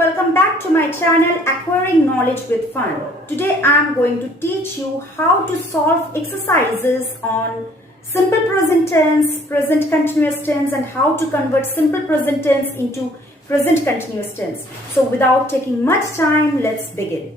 welcome back to my channel Acquiring Knowledge with Fun. Today I am going to teach you how to solve exercises on simple present tense, present continuous tense, and how to convert simple present tense into present continuous tense. So without taking much time, let's begin.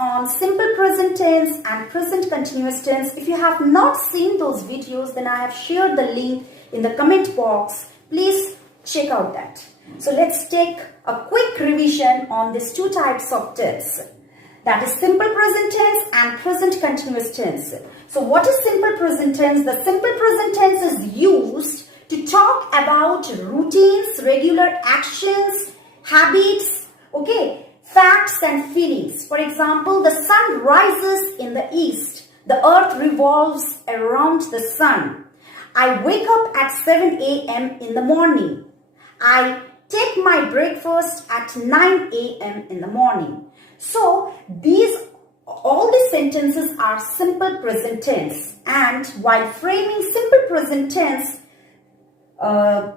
On simple present tense and present continuous tense. If you have not seen those videos, then I have shared the link in the comment box. Please check out that. So let's take a quick revision on these two types of tense. That is simple present tense and present continuous tense. So what is simple present tense? The simple present tense is used to talk about routines, regular actions, habits, okay, facts and feelings. For example, the sun rises in the east. The earth revolves around the sun. I wake up at 7 a.m. in the morning. I take my breakfast at 9 a.m. in the morning. So all these sentences are simple present tense. And while framing simple present tense,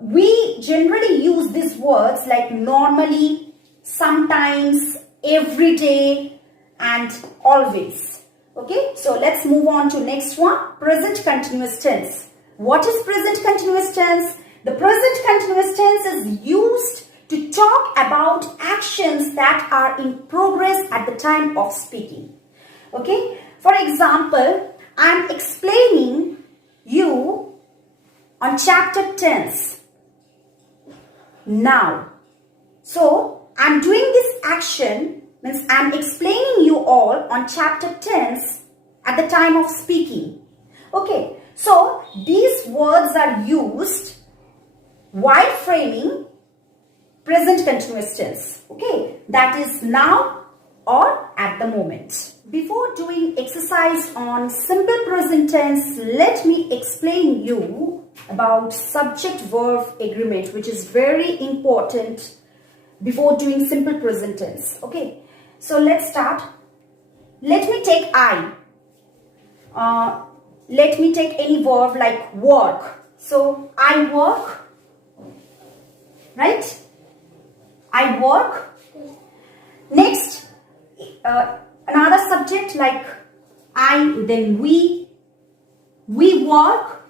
we generally use these words like normally, sometimes, every day, and always. Okay, so let's move on to next one, present continuous tense. What is present continuous tense? The present continuous tense is used to talk about actions that are in progress at the time of speaking. Okay, for example, I am explaining you on chapter tense now. So I'm doing this action, means I'm explaining you all on chapter tense at the time of speaking. Okay, so these words are used while framing present continuous tense. Okay, that is now or at the moment. Before doing exercise on simple present tense, let me explain you about subject-verb agreement, which is very important before doing simple present tense. Okay, so let's start. Let me take I. Let me take any verb like work. So I work, right? I work. Next, another subject like I, then we work.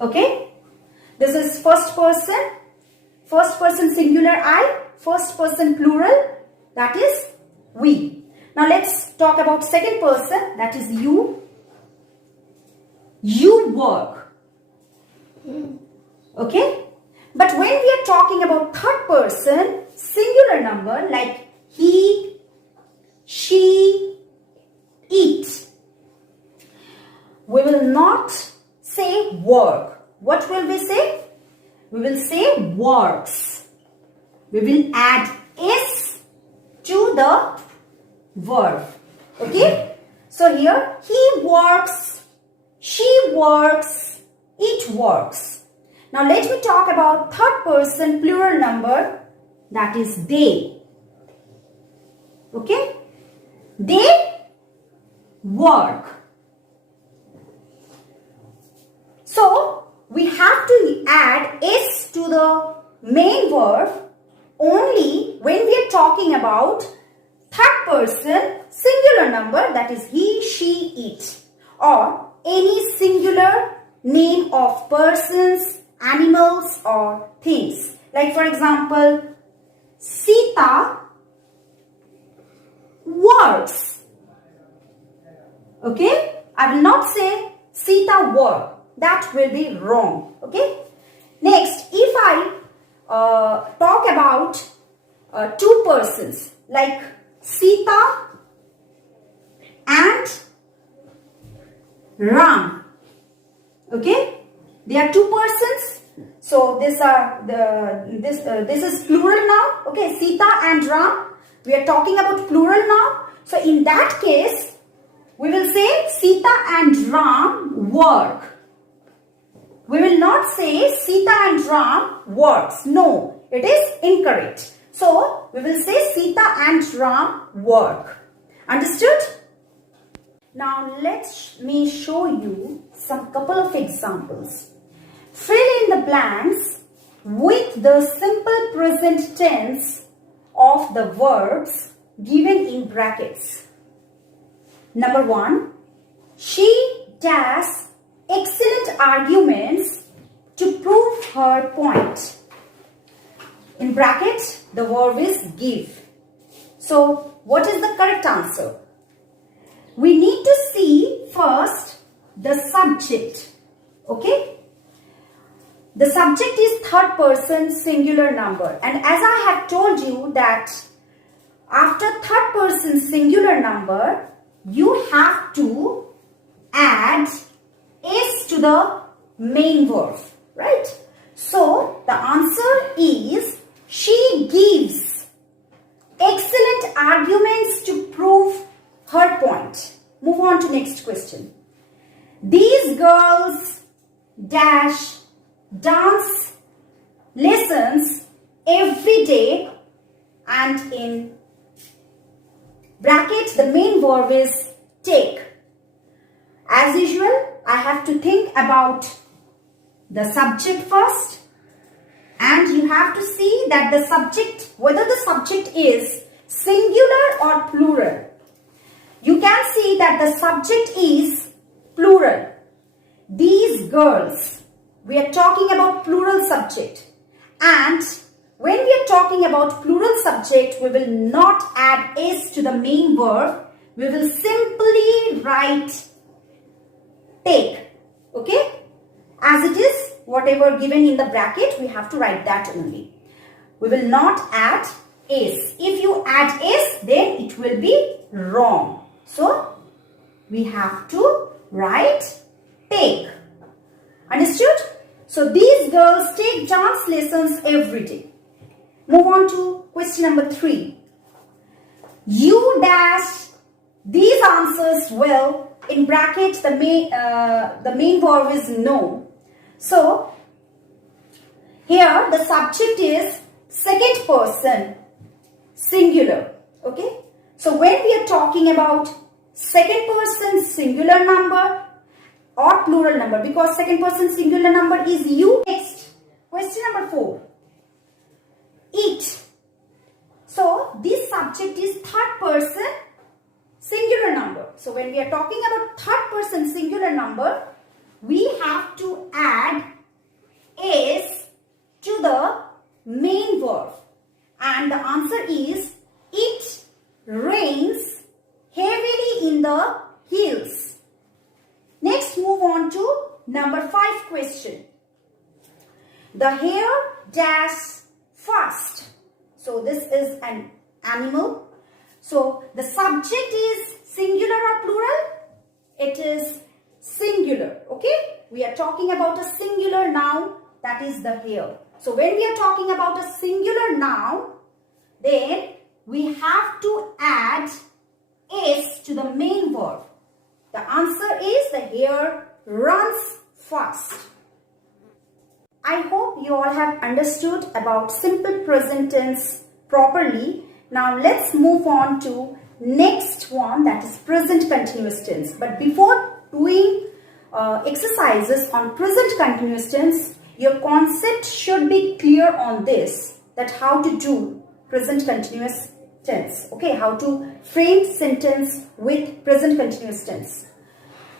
Okay, this is first person singular I, first person plural, that is we. Now let's talk about second person, that is you. You work. Okay, but when we are talking about third person singular number like he, she, it, we will not say work. What will we say? We will say works. We will add s to the verb. Okay? So here, he works, she works, it works. Now let me talk about third person plural number, that is they. Okay? They work. So we have to add s to the main verb only when we are talking about third person singular number, that is he, she, it, or any singular name of persons, animals, or things. Like for example, Sita works. Okay, I will not say Sita work. That will be wrong. Okay. Next, if I talk about two persons like Sita and Ram. Okay, they are two persons. So this is plural now. Okay, Sita and Ram. We are talking about plural now. So in that case, we will say Sita and Ram work. We will not say Sita and Ram works. No, it is incorrect. So we will say Sita and Ram work. Understood? Now let me show you some couple of examples. Fill in the blanks with the simple present tense of the verbs given in brackets. Number 1. She does excellent arguments to prove her point. In bracket, the verb is give. So, what is the correct answer? We need to see first the subject. Okay? The subject is third person singular number. And as I have told you that after third person singular number, you have to add s to the main verb. Right? So, the answer is she gives excellent arguments to prove her point. Move on to next question. These girls dash dance lessons every day, and in bracket the main verb is take. As usual, I have to think about the subject first, and you have to see that the subject, whether the subject is singular or plural. You can see that the subject is plural. These girls. We are talking about plural subject. And when we are talking about plural subject, we will not add s to the main verb. We will simply write take. Okay? As it is, whatever given in the bracket, we have to write that only. We will not add s. If you add s, then it will be wrong. So, we have to write take. Understood? So, these girls take dance lessons every day. Move on to question number 3. You dash these answers well. In bracket, the main verb is no. So, here the subject is second person singular. Okay? So, when we are talking about second person singular number or plural number, because second person singular number is you. Next, question number 4. Eat. So, this subject is third person singular number. So, when we are talking about third person singular number, we have to add s to the main verb. And the answer is it rains heavily in the hills. Next, move on to number 5 question. The hare dash fast. So, this is an animal. So, the subject is singular or plural? It is singular. Okay? We are talking about a singular noun, that is the hare. So, when we are talking about a singular noun, then we have to add s to the main verb. The answer is the hare runs fast. I hope you all have understood about simple present tense properly. Now let's move on to next one, that is present continuous tense. But before doing exercises on present continuous tense, your concept should be clear on this, that how to do present continuous tense. Okay, how to frame sentence with present continuous tense.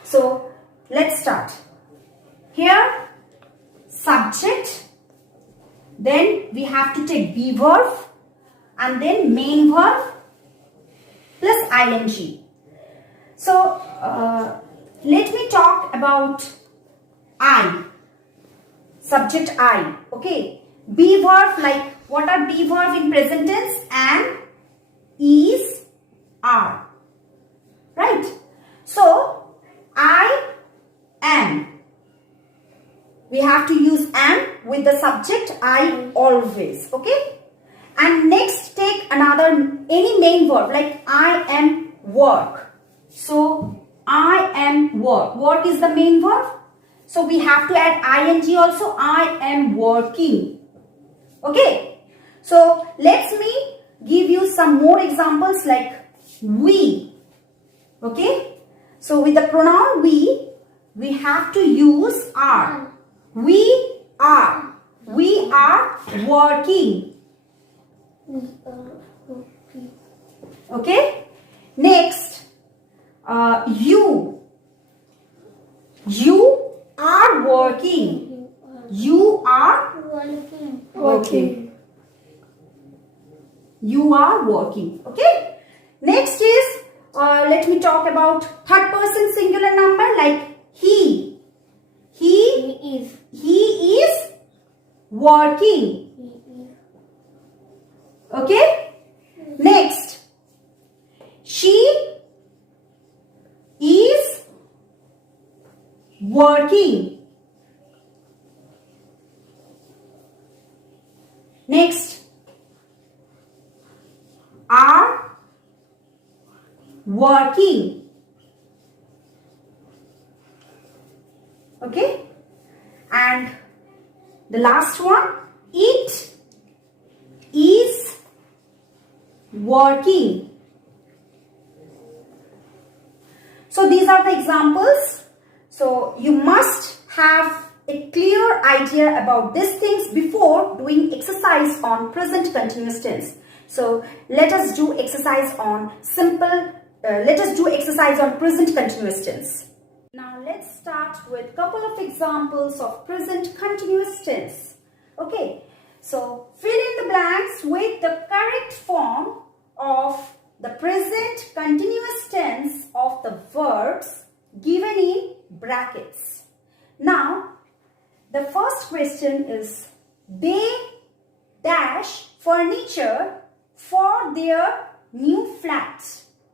So, let's start. Here, subject, then we have to take be verb, and then main verb plus ing. So, let me talk about I. Subject I. Okay. Be verb, like what are be verb in present tense? Am, is, are. Right? So, I am. We have to use am with the subject I always. Okay? And next take any main verb, like I am work. So, I am work. What is the main verb? So, we have to add ing also. I am working. Okay? So, let me give you some some more examples like we. Okay. So with the pronoun we have to use are. We are. We are working. Okay. Next, you. You are working. You are working. You are working. Okay. Next is, let me talk about third person singular number like he. He is working. Okay. Next, she is working. Next, are working. Okay. And the last one, it is working. So these are the examples. So you must have a clear idea about these things before doing exercise on present continuous tense. So let us do exercise on present continuous tense. Now let's start with a couple of examples of present continuous tense. Okay, so fill in the blanks with the correct form of the present continuous tense of the verbs given in brackets. Now, the first question is, they dash furniture for their new flat.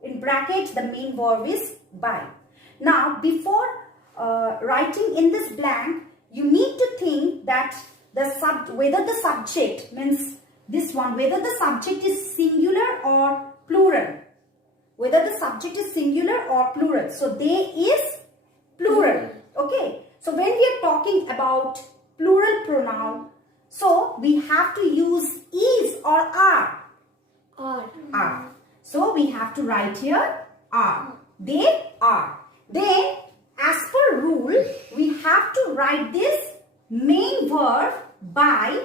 In bracket, the main verb is buy. Now, before writing in this blank, you need to think that whether the subject means this one, whether the subject is singular or plural. Whether the subject is singular or plural. So, they is plural. Okay. So, when we are talking about plural pronoun, so we have to use is or are. Are. So, we have to write here are. They are. Then, as per rule, we have to write this main verb by,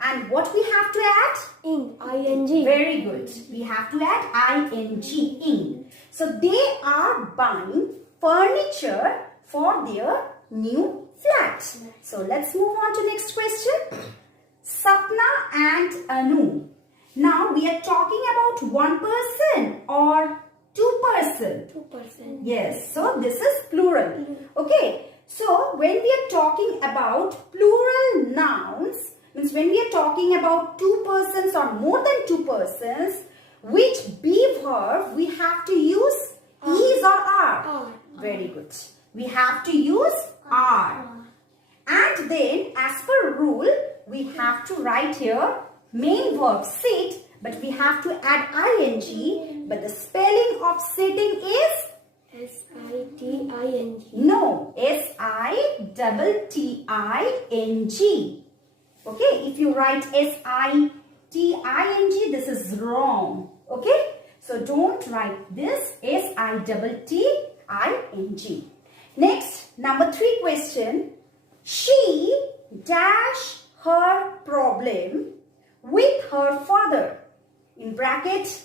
and what we have to add? ing. Very good. We have to add ing. In. So, they are buying furniture for their new flat. So, let's move on to next question. Sapna and Anu. Now, we are talking about one person or two person. 2%. Yes. So, this is plural. Okay. So, when we are talking about plural nouns, means when we are talking about two persons or more than two persons, which be verb we have to use is or are? Very good. We have to use are. And then as per rule, we have to write here main verb sit, but we have to add ing, but the spelling of sitting is? S-I-T-I-N-G. No, S-I-T-T-I-N-G. Okay, if you write S-I-T-I-N-G, this is wrong. Okay, so don't write this S-I-T-T-I-N-G. Next, number 3 question. She dash her problem with her father. In bracket,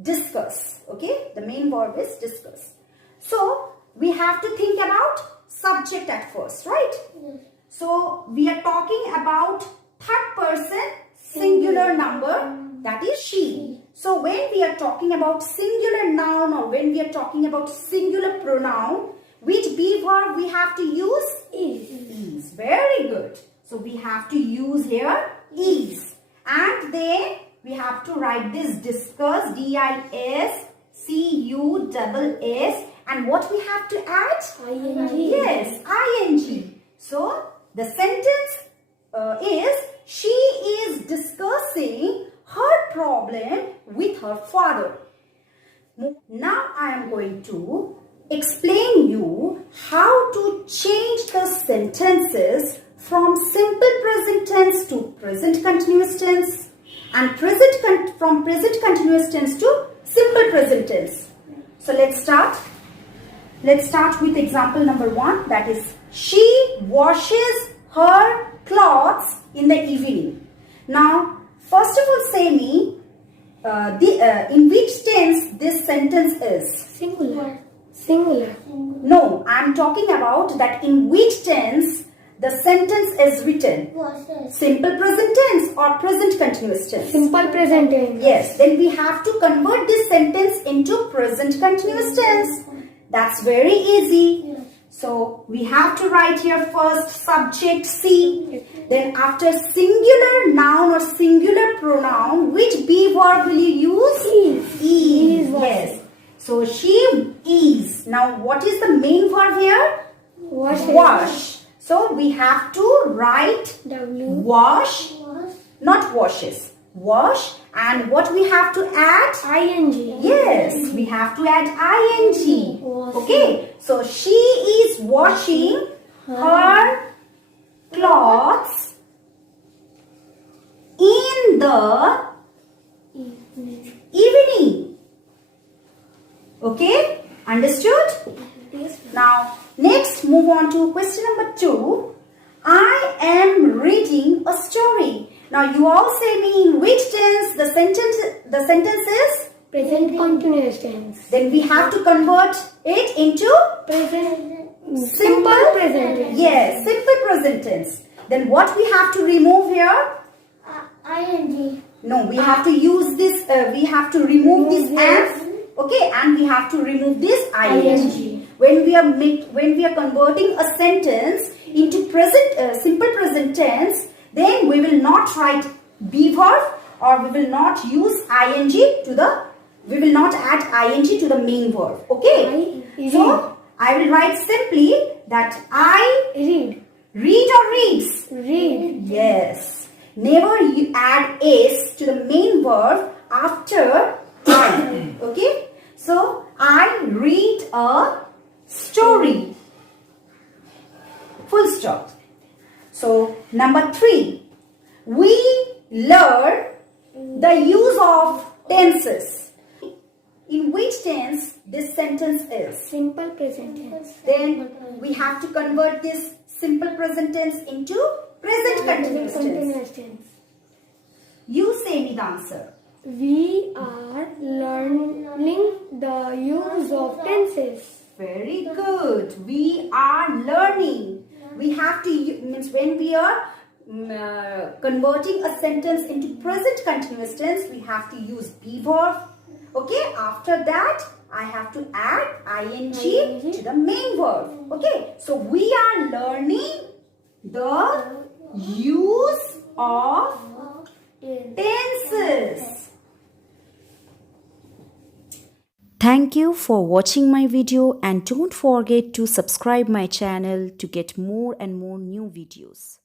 discuss. Okay, the main verb is discuss. So, we have to think about subject at first, right? Yes. So, we are talking about third person singular number, that is she. So, when we are talking about singular noun or when we are talking about singular pronoun, which be verb we have to use? Is. Very good. So, we have to use here is. And then we have to write this discuss, D-I-S-C-U-S-S. And what we have to add? ing. Yes, ing. So, the sentence is, she is discussing her problem with her father. Now, I am going to explain you how to change the sentences from simple present tense to present continuous tense and from present continuous tense to simple present tense. So let's start. Let's start with example number 1, that is, she washes her clothes in the evening. Now, first of all, say me, in which tense this sentence is? Singular. Singular. No, I am talking about that in which tense the sentence is written. Simple present tense or present continuous tense? Simple present tense. Yes, then we have to convert this sentence into present continuous tense. That's very easy. So we have to write here first subject see. Then after singular noun or singular pronoun, which be verb will you use? Is. Yes. So she is. Now what is the main verb here? Wash. So we have to write wash, not washes. Wash, and what we have to add? ing. Yes, we have to add ing. Okay, so she is washing her clothes in the evening. Okay, understood? Now, next move on to question number 2. I am reading a story. Now you all say me in which tense the sentence is? Present continuous tense. Then we have to convert it into Simple present tense. Yes, simple present tense. Then what we have to remove here? ing. No, we have to use this. We have to remove this and. Okay, and we have to remove this ing. When we are converting a sentence into simple present tense, then we will not write be verb, or we will not use ing to the. We will not add ing to the main verb. Okay. So I will write simply that I read. Read or reads? Read. Yes. Never you add s to the main verb after I. Okay. So I read a story. Full stop. So number 3, we learn the use of tenses. In which tense this sentence is? Simple present tense. Then we have to convert this simple present tense into present continuous tense. You say me the answer. We are learning the use of tenses. Very good. We are learning. We have to means when we are converting a sentence into present continuous tense, we have to use be verb. Okay. After that, I have to add ing to the main verb. Okay. So we are learning the use of tenses. Thank you for watching my video, and don't forget to subscribe my channel to get more and more new videos.